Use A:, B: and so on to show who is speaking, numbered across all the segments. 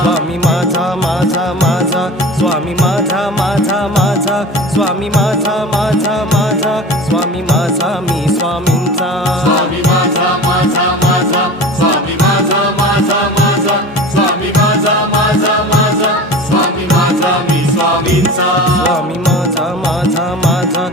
A: स्वामी माझा माझा माझा. स्वामी माझा माझा माझा. स्वामी माझा माझा माझा. स्वामी माझा मी स्वामींचा.
B: स्वामी माझा माझा माझा. स्वामी माझा माझा माझा. स्वामी माझा माझा माझा. स्वामी माझा मी स्वामींचा.
A: स्वामी माझा माझा माझा.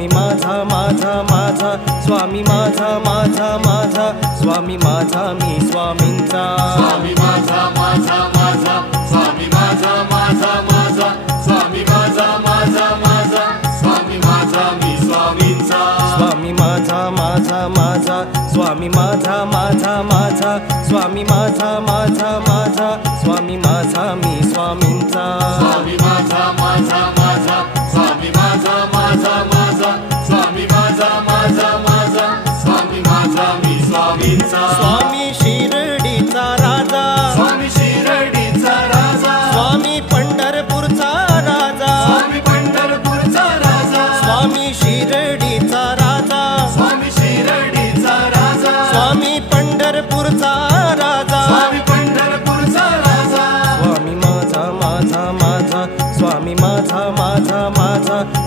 A: स्वामी माझा माझा माझा स्वामी माझा माझा माझा स्वामी माझा मी स्वामींचा
B: स्वामी माझा माझा माझा स्वामी माझा माझा माझा स्वामी माझा माझा माझा स्वामी माझा मी स्वामींचा
A: स्वामी माझा माझा माझा स्वामी माझा माझा माझा स्वामी माझा माझा माझा स्वामी माझा मी स्वामींचा
B: स्वामी माझा माझा माझा स्वामी माझा स्वामी
A: शिर्डीचा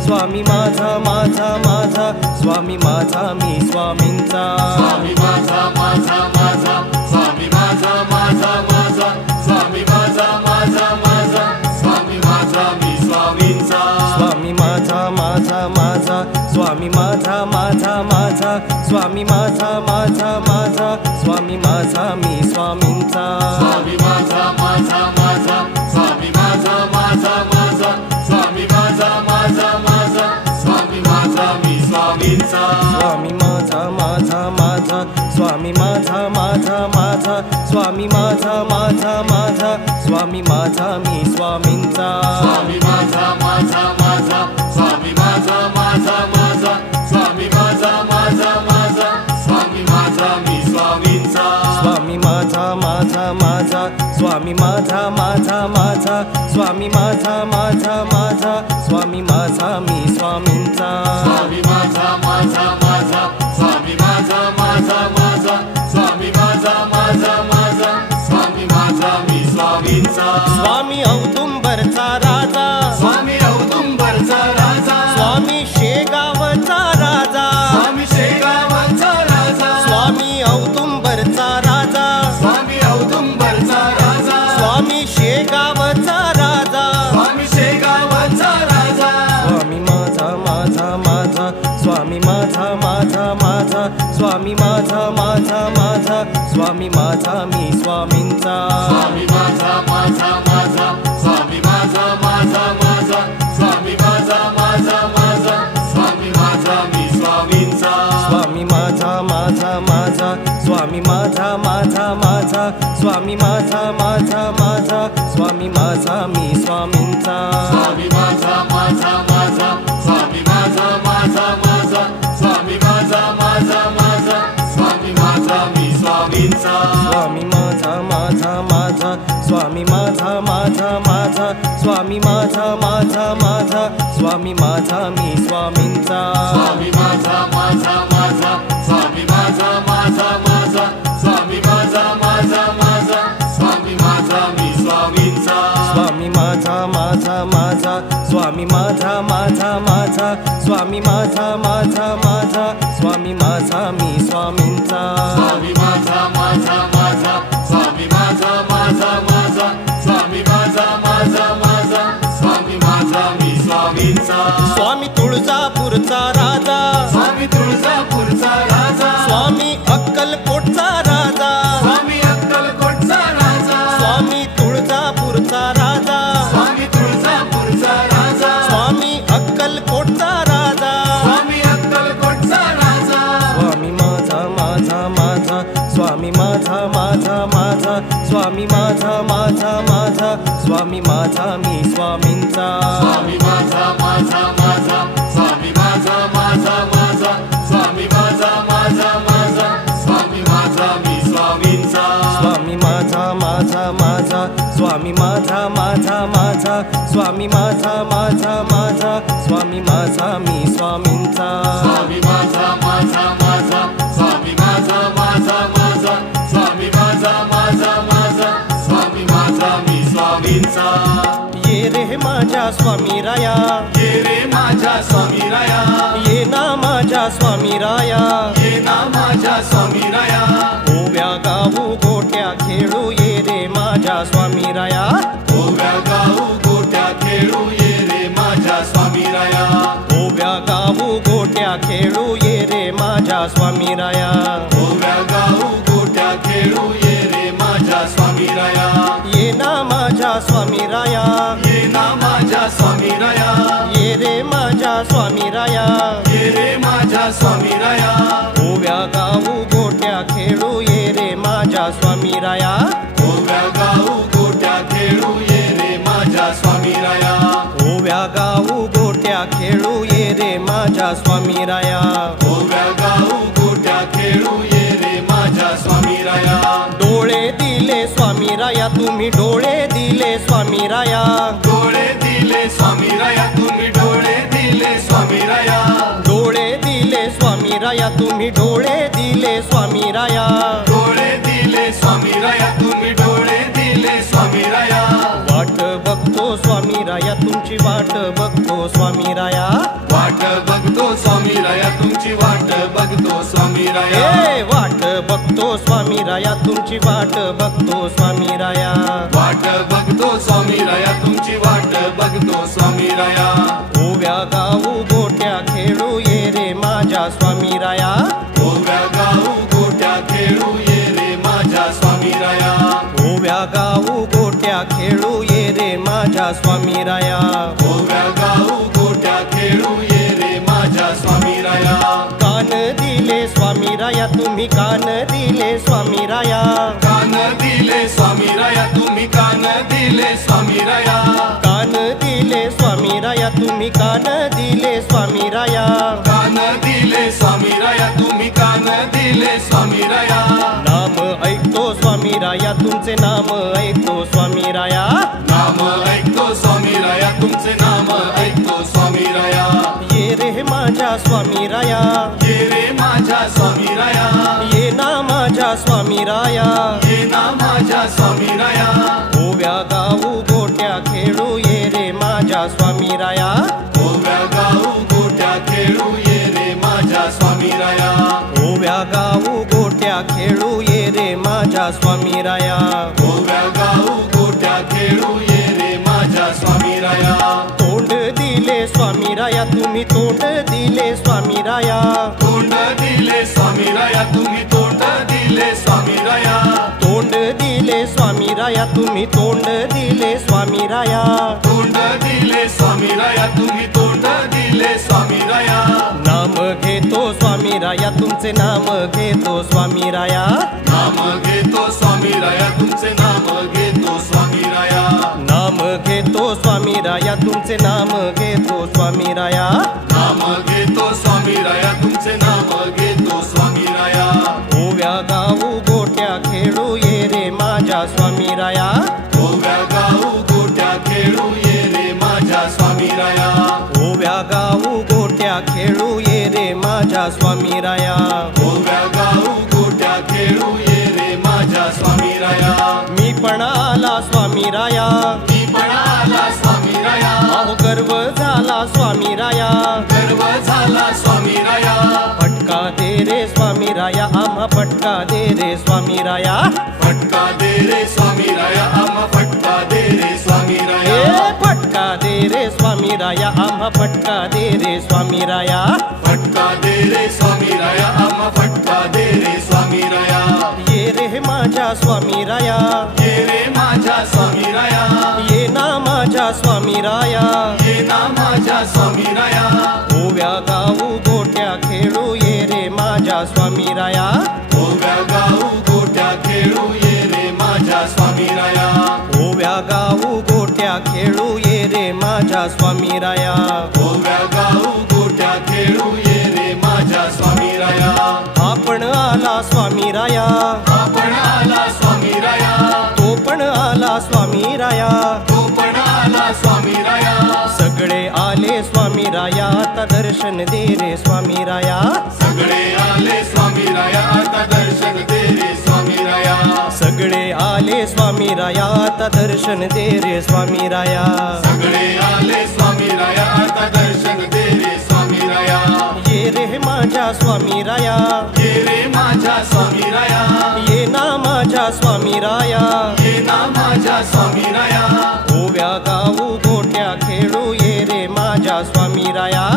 B: स्वामी
A: माझा माझा माझा स्वामी माझा मी स्वामींचा
B: स्वामी माझा माझा माझा स्वामी माझा माझा माझा स्वामी माझा माझा माझा स्वामी माझा मी स्वामींचा
A: स्वामी माझा माझा माझा स्वामी माझा माझा माझा स्वामी माझा माझा माझा स्वामी माझा मी स्वामींचा
B: स्वामी माझा माझा स्वामी माझा माझा माझा स्वामी माझा माझा माझा स्वामी माझा मी स्वामींचा
A: स्वामी माझा माझा माझा स्वामी माझा माझा माझा स्वामी माझा माझा माझा स्वामी माझा मी स्वामींचा
B: स्वामी माझा माझा माझा स्वामी माझा माझा माझा स्वामी माझा माझा माझा स्वामी माझा मी स्वामींचा
A: स्वामी माझा माझा स्वामींचा.
B: स्वामी
A: औदुंबरचा राजा.
B: स्वामी
A: स्वामी माझा माझा माझा स्वामी माझा मी स्वामींचा
B: स्वामी माझा माझा माझा स्वामी माझा माझा माझा स्वामी माझा माझा माझा स्वामी माझा मी स्वामींचा
A: स्वामी माझा माझा माझा स्वामी माझा माझा माझा स्वामी माझा माझा माझा स्वामी माझा मी स्वामींचा
B: स्वामी माझा माझा माझा स्वामी माझा माझा माझा स्वामी माझा माझा माझा स्वामी माझा
A: माझा माझा स्वामी माझा मी स्वामींचा
B: स्वामी माझा माझा माझा स्वामी माझा माझा माझा स्वामी माझा माझा माझा स्वामी माझा मी स्वामींचा
A: स्वामी माझा स्वामी माझा माझा माझा. स्वामी माझा मी स्वामींचा.
B: स्वामी माझा माझा माझा. स्वामी माझा माझा माझा. स्वामी माझा माझा माझा. स्वामी माझा मी स्वामींचा.
A: स्वामी माझा माझा माझा. स्वामी माझा माझा माझा. स्वामी माझा माझा स्वामींचा. ये रे माझ्या स्वामी राया.
B: ये रे माझ्या स्वामी राया.
A: ये ना माझ्या स्वामी राया.
B: ये ना माझ्या स्वामी राया.
A: ओव्या गाऊ गोट्या खेळू ये रे माझ्या स्वामी राया.
B: ओव्या गाऊ गोट्या खेळू ये रे माझ्या स्वामी राया.
A: ओव्या गाऊ गोट्या खेळू ये रे माझ्या स्वामी राया.
B: स्वामी राया
A: ओव्या गाऊ गोट्या खेळू ये रे माझ्या स्वामी राया डोळे दिले स्वामी राया तुम्ही डोळे दिले स्वामी राया
B: डोळे दिले स्वामी राया तुम्ही डोळे दिले स्वामी राया
A: डोळे दिले स्वामी राया तुम्ही डोळे दिले स्वामी राया
B: डोळे दिले स्वामी राया तुम्ही डोळे दिले स्वामी राया
A: वाट बघतो स्वामी राया तुमची वाट बघतो स्वामी राया
B: स्वामी राया तुमची वाट बघतो स्वामी राया
A: वाट बघतो स्वामी राया तुमची वाट बघतो स्वामी राया
B: वाट बघतो स्वामी राया तुमची वाट बघतो स्वामी राया
A: ओव्या गाऊ तुम्ही कान दिले स्वामी राया.
B: कान दिले स्वामी राया तुम्ही कान दिले स्वामी राया.
A: कान दिले स्वामी राया तुम्ही कान दिले स्वामी राया.
B: कान दिले स्वामी राया तुम्ही कान दिले स्वामी राया.
A: नाम ऐकतो स्वामी राया तुमचे नाम माझ्या स्वामी राया.
B: ये रे माझ्या स्वामी राया.
A: ये ना माझ्या स्वामी राया.
B: ये ना माझ्या स्वामी राया.
A: ओव्या गाऊ गोट्या खेळू ये रे माझ्या स्वामी राया.
B: ओव्या गाऊ गोट्या खेळू ये रे माझ्या स्वामी राया.
A: ओव्या गाऊ गोट्या खेळू ये रे माझ्या स्वामी राया.
B: ओव्या गाऊ गोट्या खेळू स्वामी राया
A: तुम्ही तोंड दिले स्वामी राया.
B: तोंड दिले स्वामी राया तुम्ही तोंड दिले स्वामी राया.
A: तोंड दिले स्वामी राया तुम्ही तोंड दिले स्वामी राया.
B: तोंड दिले स्वामी राया तुम्ही तोंड दिले स्वामी राया.
A: नाम घेतो स्वामी राया तुमचे नाम घेतो स्वामी राया.
B: नाम घेतो स्वामी राया तुमचे नाम घेतो स्वामी राया.
A: स्वामी राया तुमचे नाम घेतो स्वामी राया
B: नाम घेतो स्वामी राया तुमचे नाम घेतो स्वामी राया
A: ओव्या गाऊ गोट्या खेळू ये रे माझ्या स्वामी राया
B: ओव्या गाऊ गोट्या खेळू ये रे माझ्या स्वामी राया
A: ओव्या गाऊ गोट्या खेळू ये रे माझ्या स्वामी राया
B: ओव्या गाऊ गोट्या खेळू ये रे माझ्या स्वामी राया
A: मी पण आला स्वामी राया गर्व झाला स्वामी राया.
B: गर्व झाला स्वामी राया.
A: फटका दे रे स्वामी राया आम्हा फटका दे रे स्वामी राया.
B: फटका दे रे स्वामी राया आम्हा फटका दे रे स्वामी राया.
A: फटका दे रे स्वामी राया आम्हा फटका दे रे स्वामी राया.
B: फटका दे रे स्वामी राया आम्हा फटका दे रे स्वामी राया.
A: ये रे माझ्या स्वामी राया.
B: स्वामी राया.
A: आपण आला स्वामी राया तो पण आला स्वामी राया.
B: तो पण आला स्वामी राया
A: सगळे आले स्वामी राया. आता दर्शन दे रे स्वामी राया.
B: सगळे आले स्वामी राया. आता दर्शन दे रे स्वामी राया.
A: सगळे आले स्वामी राया. आता दर्शन दे रे स्वामी राया.
B: सगळे आले रे
A: माझ्या स्वामी राया.
B: ये रे माझ्या स्वामी राया.
A: ये ना माझ्या स्वामी राया.
B: ये ना माझ्या स्वामी राया.
A: ओव्या गाऊ गोट्या खेळू ये रे माझ्या स्वामी राया.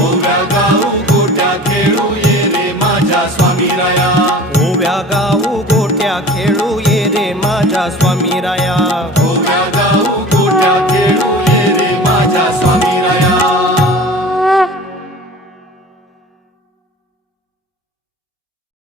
B: ओव्या गाऊ गोट्या खेळू ये रे माझ्या स्वामी राया.
A: ओव्या गाऊ गोट्या खेळू ये रे माझ्या स्वामी राया.